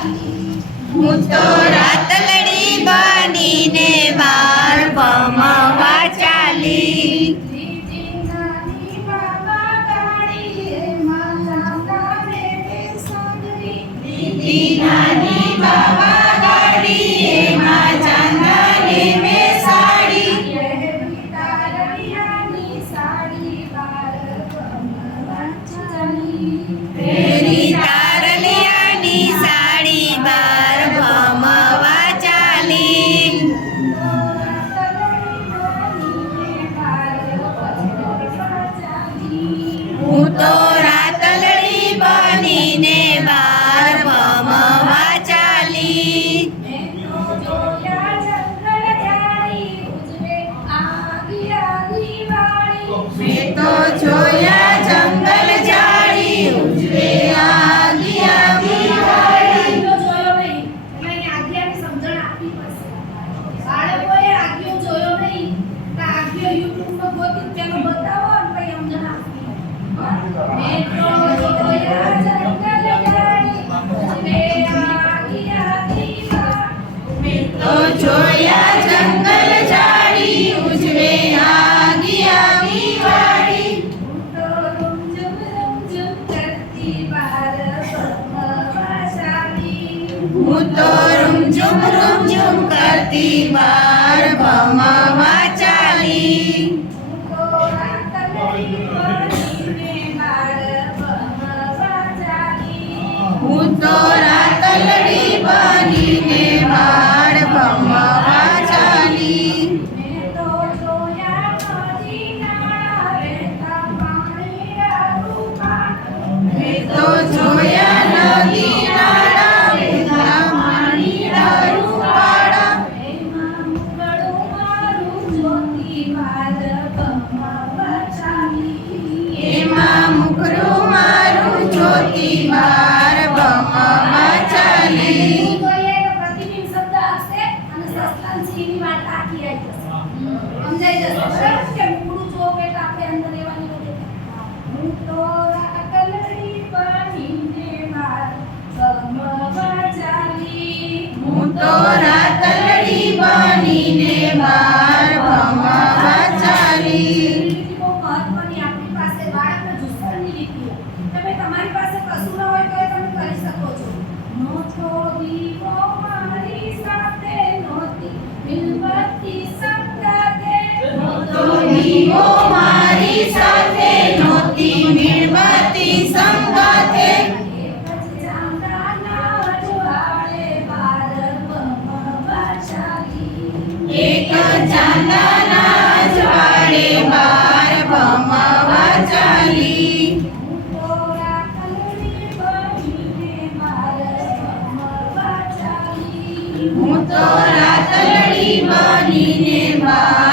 હું તો રાતલડી બનીને બાર ભમવા ચાલી. દીદી નાની બાબા ગાડી એમાં ચાંદાને બેસાડી. ફેરી તારલિયાની સાડી બાર ભમવા ચાલી. હું તો રાતલડી બનીને બાર ભમવા ચાલી. મેં તો જોયા જંગલ જાળી ઉજવે આગી આગી વાળી. તો જોયા જંગલ જાળી ઉજવે આગી આગી વાળી. હું તો રૂમઝુમ રૂમઝુમ કરતી બાર ભમવા ચાલી. હું તો રાતલડી બનીને બાર ભમવા ચાલી. મેં તો જોયા નદી નાળા વહેતા પાણીના રૂપાળા. એમાં મુખડું મારું જોતી બાર ભમવા ચાલી. હું તો રાતલડી બનીને બાર ભમવા ચાલી. તમારી પાસે કશું ન હોય તો તમે કરી શકો છો. નહોતો દીવો મારી સાથે નહોતી મીણબત્તી સંગાતે. તો દીવો મારી સાથે નહોતી મીણબત્તી સંગાથે. એક ચાંદાના અજવાળે બાર ભમવા ચાલી. હું તો રાતલડી બનીને બાર